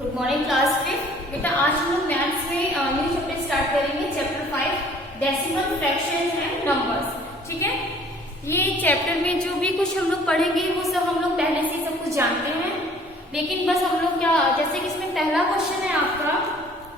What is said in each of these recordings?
Good morning class में। बेटा आज हम लोग मैथ्स में न्यू चैप्टर स्टार्ट करेंगे, chapter 5 decimal fractions and numbers. ठीक है, ये चैप्टर में जो भी कुछ हम लोग पढ़ेंगे वो सब हम लोग पहले से सब कुछ जानते हैं, लेकिन बस हम लोग क्या, जैसे कि इसमें पहला क्वेश्चन है आपका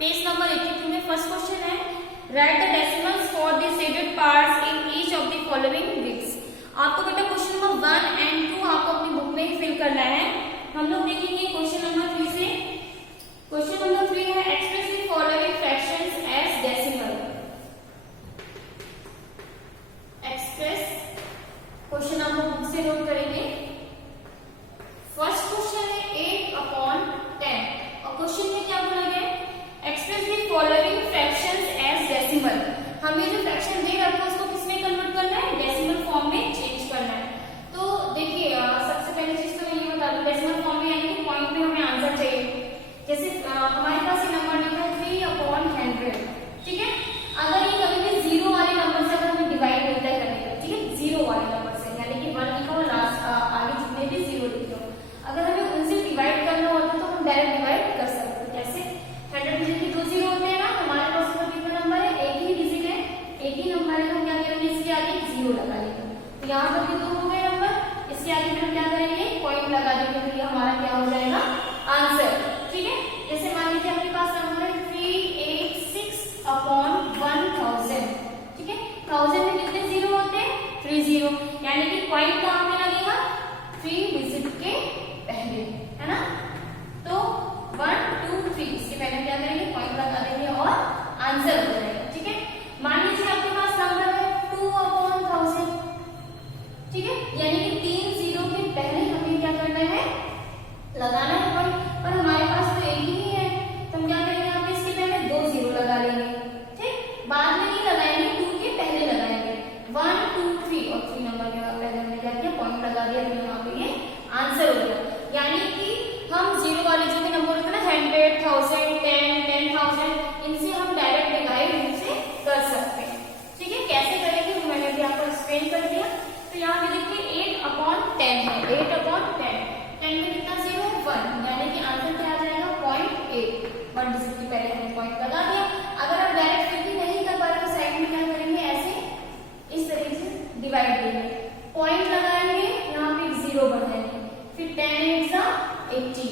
पेज नंबर 82 में फर्स्ट क्वेश्चन है, right the decimals for the shaded parts in each of the following weeks. आपको बेटा क्वेश्चन नंबर 1 एंड 2 आपको अपनी बुक में ही फिल करना है। हम लोग देखेंगे क्वेश्चन नंबर 3 से। क्वेश्चन नंबर 3 है express the following fractions as decimal. Express question आप बुक से नोट करेंगे। फर्स्ट क्वेश्चन है 8/10 और क्वेश्चन में क्या बोला गया, express the following fractions as decimal. हमें जो फ्रैक्शन दे रखा है उसको किसमें कन्वर्ट करना है, डेसिमल फॉर्म में चेंज करना है। तो देखिए सबसे पहले चीज तो मैं ये बता दूं, डेसिमल फॉर्म में यानी कि पॉइंट में हमें आंसर चाहिए। जैसे हमारे पास ये नंबर लिखा है 3/100। ठीक है, अगर ये कभी भी जीरो वाले नंबर से अगर हमें डिवाइड होता है करने का, ठीक है, जीरो वाले नंबर से यानी कि 1 लिखा हो लास्ट आगे जितने भी जीरो लिखे हो, अगर हमें उनसे डिवाइड करना होता है तो हम डायरेक्ट डिवाइड कर सकते हैं। कैसे, 100 में देखिए 2 जीरो होते हैं ना, हमारे पास में कितना नंबर है, एक ही डिजिट है, एक ही नंबर है, तो हम क्या करेंगे इसके आगे जीरो लगा लेंगे। तो यहाँ पर भी 2 हो गए नंबर, इसके आगे फिर हम क्या करेंगे पॉइंट लगा देंगे, तो ये हमारा क्या हो जाएगा आंसर। ठीक है, जैसे मान लीजिए आपके पास नंबर है 386/1000। ठीक है, 1000 में कितने जीरो होते हैं, 3 जीरो, यानी कि पॉइंट कहाँ पे लगेगा, 3 डिजिट के पहले, है ना। तो 1 2 3 इसके पहले क्या करेंगे पॉइंट लगा देंगे और आंसर हो जाएगा। ठीक है, मान लीजिए आपके पास नंबर है 2/1000। ठीक है, यानी कि 3 जीरो के पहले हमें क्या करना है, लगाना है पॉइंट, पर हमारे पास तो एक ही है, तो हम क्या करेंगे यहाँ पे इसके पहले 2 जीरो लगा लेंगे। ठीक, बाद में नहीं लगाएंगे, 2 के पहले लगाएंगे, 1 2 3 और 3 नंबर के पहले हमने क्या किया पॉइंट लगा दिया, तो यहाँ पे ये आंसर हो गया। यानी कि हम जीरो वाले जो भी नंबर होते हैं ना, 100 1000 10 10,000, इनसे हम डायरेक्ट डिवाइड इनसे कर सकते हैं। ठीक है, कैसे करेंगे वो मैंने भी आपको एक्सप्लेन कर दिया। तो यहाँ पे देखिए 8/10 है, 8/10, 10 में कितना जीरो है 1, यानी कि आंसर क्या आ जाएगा 0.8। 1 डिजिट के पहले हमने पॉइंट लगा दिया। अगर आप डायरेक्ट फिर भी नहीं कर पा रहे तो साइड में क्या करेंगे, ऐसे इस तरीके से डिवाइड देंगे, पॉइंट लगाएंगे, यहाँ पे 0 बढ़ाएंगे, फिर 10 8 80,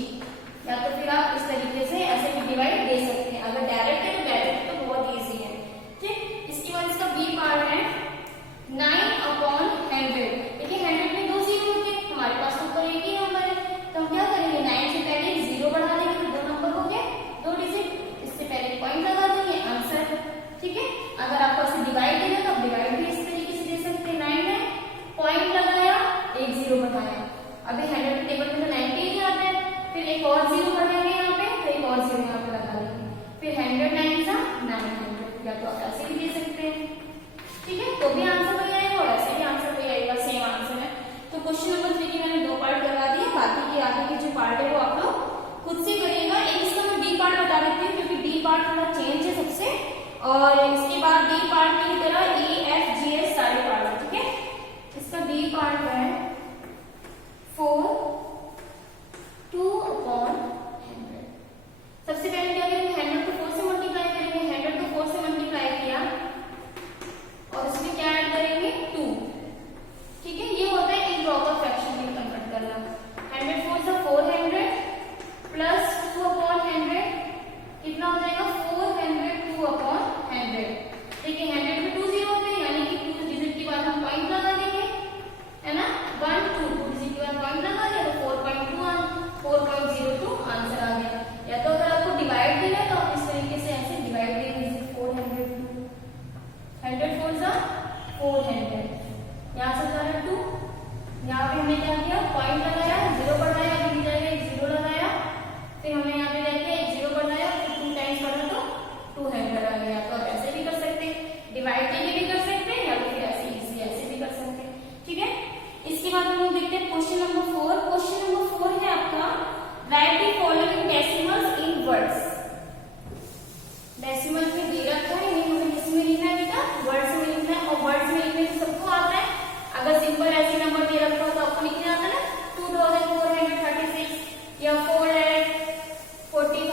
या तो फिर आप इस तरीके से ऐसे भी डिवाइड दे सकते हैं। अगर डायरेक्ट है तो डायरेक्ट तो बहुत ईजी है। ठीक, इसके बाद इसका बी पार्ट है 9/100। देखिए 100 में 2 जीरो होते हैं, हमारे पास तो एक ही नंबर है, तो हम क्या करेंगे 9 से पहले 0 बढ़ा देंगे, तो 2 नंबर हो गए, 2 डिजिट, इससे पहले पॉइंट लगा देंगे, आंसर। ठीक है, अगर आपको ऐसे डिवाइड देना तो आप डिवाइड भी इस तरीके से दे सकते हैं। 9 है, पॉइंट लगाया, एक जीरो बढ़ाया, अभी 100 के टेबल में तो 90 ही आता है, फिर एक और जीरो बढ़ाएंगे यहाँ पे, तो एक और जीरो यहाँ पे लगा देंगे, फिर 100 9 900, या तो आप ऐसे भी दे सकते हैं। ठीक है, तो भी आंसर वही आएगा और ऐसे भी आंसर वही आएगा, सेम आंसर है। तो क्वेश्चन नंबर 3 की मैंने 2 पार्ट करवा दिए, बाकी के आगे के जो पार्ट है वो आप लोग खुद से करिएगा। एक इसका मैं डी पार्ट बता देती हूँ, क्योंकि डी पार्ट थोड़ा चेंज है सबसे, और इसके बाद डी पार्ट की तरह ई एफ जी एच सारे पार्ट है। ठीक है, इसका डी पार्ट है 4 2/100। सबसे पहले क्या करेंगे, 100 को 4 से मल्टीप्लाई करेंगे, 100 को 4 से मल्टीप्लाई किया और इसमें क्या ऐड करेंगे 2। ठीक है, ये होता है इम्प्रॉपर फ्रैक्शन में कन्वर्ट करना। 100 4 से 400 प्लस 2/100 कितना हो जाएगा 402/100। देखिए 100 में 2 जीरो होते हैं, यानी कि 2 डिजिट के बाद हम पॉइंट लगा देंगे, है ना, 1 2 2 डिजिट के बाद पॉइंट लगा दिया, तो 4.02 आंसर आ गया। या तो अगर आपको डिवाइड देना है तो आप इस तरीके से ऐसे डिवाइड दे दीजिए, 402, 100 4 जा 400, यहाँ से जा रहा 2, यहाँ पे हमने क्या किया पॉइंट लगाया, 0 बढ़ाया, अभी जाएगा 0 लगाया, फिर हमने यहाँ पे देखिए 0 बढ़ाया, फिर 2 टाइम्स बढ़ा तो 200 आ गया। तो आप ऐसे भी कर सकते हैं, डिवाइड करके भी कर सकते हैं, या फिर ऐसे इजी ऐसे भी कर सकते हैं। ठीक है, इसके बाद हम लोग देखते हैं क्वेश्चन नंबर 4। क्वेश्चन नंबर 4 है आपका right the following decimals in words. Decimal में दे रखा है, ये हमें किसमें लिखना है बेटा, वर्ड्स में लिखना है, और वर्ड्स में लिखने से सबको आता है। अगर सिंपल ऐसे नंबर दे रखा हो तो आपको लिखने आता है ना, 2436 या 449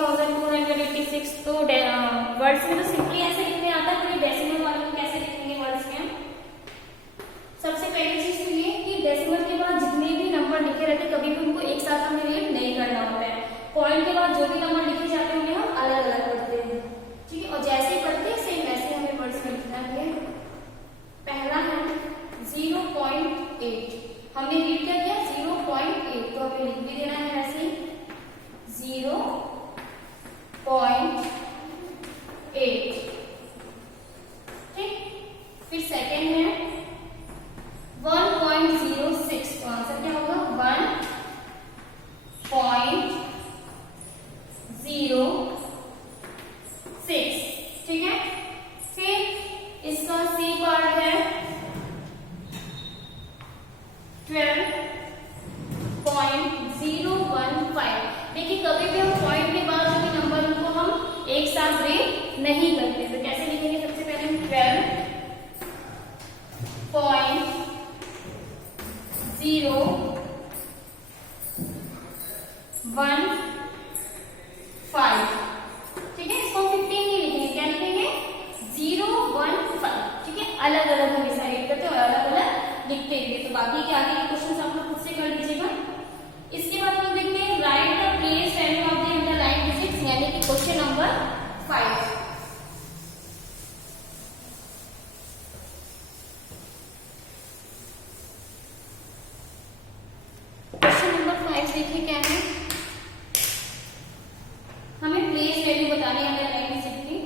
ठीक है। फिर इसका सी पार्ट है 12.015। देखिए कभी भी हम पॉइंट के बाद जो भी नंबर उनको हम एक साथ ग्रेड नहीं करते, तो कैसे लिखेंगे? सबसे पहले 12.015। ठीक है, इसको 15 नहीं लिखेंगे, क्या लिखेंगे? 015। ठीक है, अलग अलग हम डिसाइड करते हैं और अलग अलग लिखते हैं। तो बाकी के आगे के क्वेश्चन आप लोग खुद से कर लीजिएगा। इसके बाद हम देखते हैं right the place value of the underline digits, यानी कि क्वेश्चन नंबर 5। क्वेश्चन नंबर 5 देखिए क्या है। हमें प्लेस वैल्यू बतानी है अंडरलाइन डिजिट की।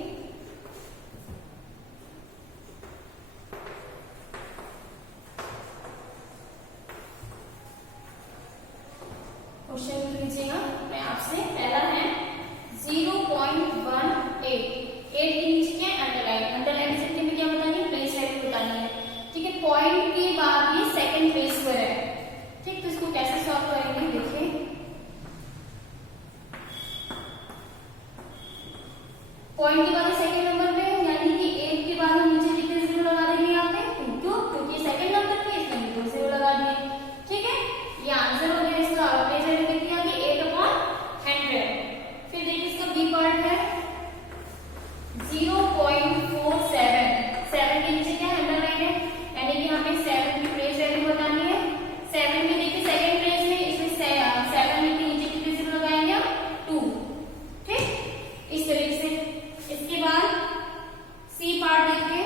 क्वेश्चन लिख लीजिएगा मैं आपसे। पहला है 0.18, 8 के नीचे क्या है? अंडरलाइन। अंडरलाइन डिजिट में क्या बतानी है? प्लेस वैल्यू बतानी है। ठीक है, पॉइंट के बाद ये सेकंड प्लेस पर है। ठीक, तो इसको कैसे सॉल्व करेंगे? देखिए पॉइंट के बाद सेकंड नंबर पे है, यानी कि 8 के बाद हम नीचे लिखे 0 लगा देंगे यहाँ पे। क्यों? क्योंकि सेकंड नंबर पे इसलिए 2 0 लगा दिए। ठीक है, ये आंसर हो गया इसका। प्लेस वैल्यू कितनी आ गई? 8/100। फिर देखिए इसका बी पार्ट है 0.47, 7 के नीचे क्या है? अंडरलाइन है, यानी कि हमें 7 की प्लेस वैल्यू बतानी है। 7 में देखिए सेकंड प्लेस में, इसमें 7 के नीचे कितने 0 लगाएंगे? 2। ठीक, इस तरीके से। इसके बाद सी पार्ट देखिए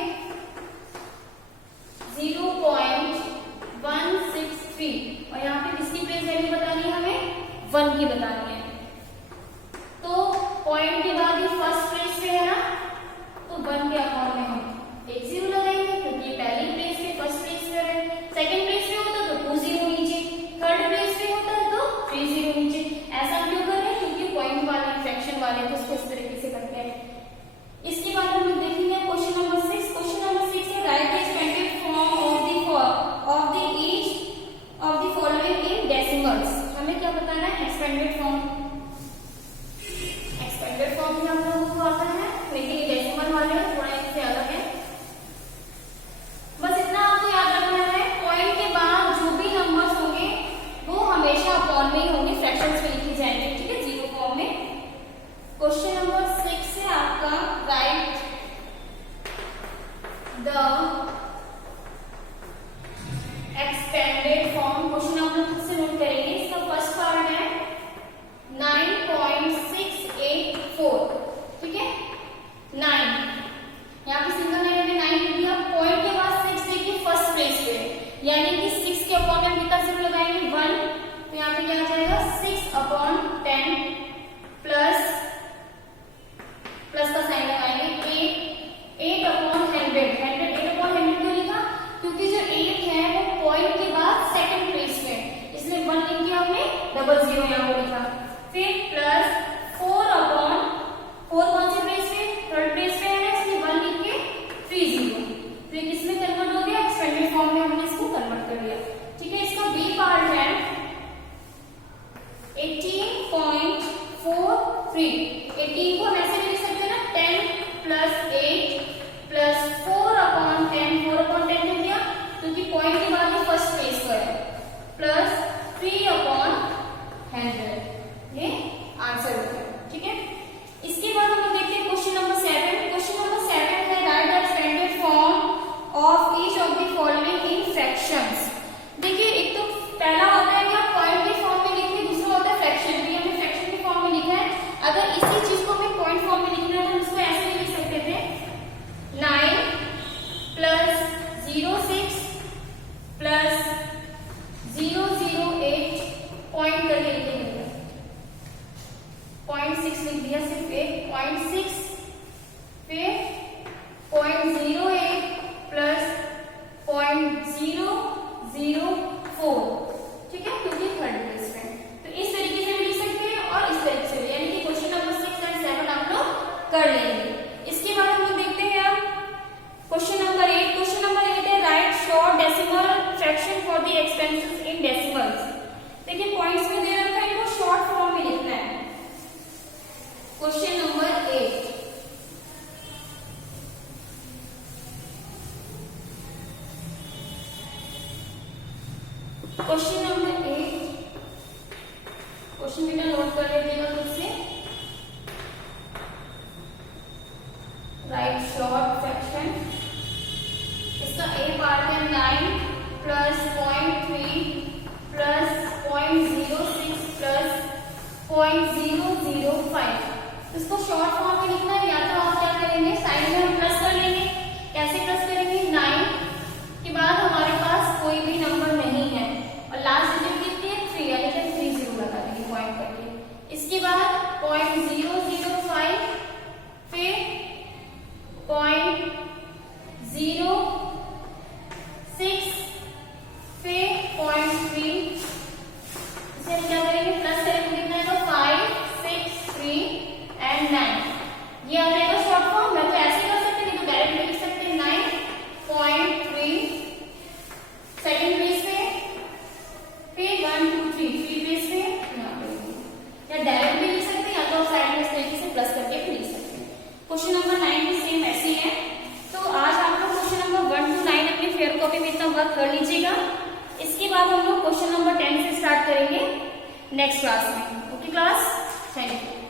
0.163, और यहाँ पे किसकी प्लेस वैल्यू बतानी है? हमें 1 की बतानी है। तो पॉइंट के बाद ये फर्स्ट प्लेस पे है ना, तो 1 के अकाउंट में हम एक 0 लगाएंगे, क्योंकि पहली प्लेस पे फर्स्ट प्लेस पे है। सेकंड प्लेस पे होता तो 2 0 नीचे, थर्ड प्लेस पे होता है तो 3 0 नीचे। ऐसा क्यों कर रहे हैं? क्योंकि पॉइंट वाले फ्रैक्शन वाले तो उसको इस तरीके से करते हैं। इसके बाद हम लोग देखेंगे क्वेश्चन नंबर 6। क्वेश्चन नंबर 6 है right the expanded form of the each of the following in decimals. हमें क्या बताना है? Expanded form. एक्सपेंडेड फॉर्म में हम लोगों को आता है, लेकिन ये डेसिमल वाले थोड़ा इससे अलग है। बस इतना आपको याद रखना है, पॉइंट के बाद जो भी नंबर्स होंगे वो हमेशा अपॉन में ही होंगे, फ्रैक्शंस में लिखे जाएंगे। ठीक है, 0 फॉर्म में। क्वेश्चन नंबर 6 है आपका right the expanded form. Question आप लोग खुद से नोट करेंगे। इसका फर्स्ट पार्ट है 9.684। ठीक है, 9 यहाँ पे सिंगल लाइन में 9 लिख दिया। पॉइंट के बाद 6 देखिए फर्स्ट प्लेस पे, यानी कि 6 के अपॉन में कितना 0 लगाएंगे? 1। तो यहाँ पे क्या आ जाएगा? 6/10 प्लस का साइन लगाएंगे 8/100। 8/100 क्यों लिखा? क्योंकि जो 8 है वो पॉइंट के बाद सेकंड प्लेस में, इसलिए 1 लिख के हमने 00 यहाँ पर लिखा। फिर प्लस 4/4 कौन से प्लेस पे? थर्ड प्लेस पे है ना, इसलिए 1 लिख के 30। तो ये किसमें कन्वर्ट हो गया? एक्सपेंडेड फॉर्म में हमने इसको कन्वर्ट कर दिया। ठीक है, इसका बी पार्ट है 18.43। 18 को हम ऐसे लिख सकते हैं ना, 10 प्लस 8 प्लस 4/10। 4/10 क्यों किया? क्योंकि पॉइंट के बाद ये फर्स्ट प्लेस पर है, प्लस 3/100। ये आंसर हो गया। ठीक है, इसके बाद हम लोग देखते हैं क्वेश्चन नंबर 7। क्वेश्चन नंबर 7 है right the expanded form of each of the following in fractions. देखिए एक तो पहला होता है क्या? पॉइंट के फॉर्म में लिखते हैं, दूसरा होता है फ्रैक्शन। तो हमने फ्रैक्शन के फॉर्म में लिखा है। अगर इसी चीज को हमें पॉइंट फॉर्म में लिखना है तो हम इसको ऐसे भी लिख सकते थे 9 प्लस 06 प्लस 00 कर लेंगे। इसके बाद हम लोग देखते हैं अब क्वेश्चन नंबर 8। क्वेश्चन नंबर 8 है right short decimal fraction for the expenses in decimals. देखिए पॉइंट्स में दे रखा है, इनको शॉर्ट फॉर्म में लिखना है। Question number 8, question number 8, question बेटा नोट कर लीजिएगा खुद से। राइट शॉर्ट फ्रैक्शन, इसका ए पार्ट है 9 प्लस 0.3 प्लस 0.06 प्लस 0.005। इसको शॉर्ट फॉर्म में लिखना है, या तो आप क्या करेंगे साइड में हम प्लस कर लेंगे। कैसे प्लस करेंगे, 9 के बाद हमारे पास कोई भी नंबर नहीं है और लास्ट डिजिट कितनी है 3, यानी कि 30 लगा देंगे पॉइंट करके। इसके बाद 0.005 फिर 0.06 फिर 0.3, इसे हम क्या करेंगे प्लस करेंगे, कितना है तो 5, 6, 3 एंड 9। ये आ जाएगा शॉर्ट फॉर्म। मैं तो ऐसे कर सकते हैं, तो डायरेक्ट लिख सकते हैं 9.3 सेकंड प्लेस पे, फिर 1 2 3 थ्री प्लेस पे यहाँ पे, या डायरेक्ट भी लिख सकते हैं या तो साइड में इस तरीके से प्लस करके भी लिख सकते हैं। क्वेश्चन नंबर 9 भी सेम ऐसे ही है। तो आज आप लोग क्वेश्चन नंबर 1 to 9 अपनी फेयर कॉपी में इतना वर्क कर लीजिएगा। इसके बाद हम लोग क्वेश्चन नंबर 10 से स्टार्ट करेंगे नेक्स्ट क्लास में। Okay class, thank you.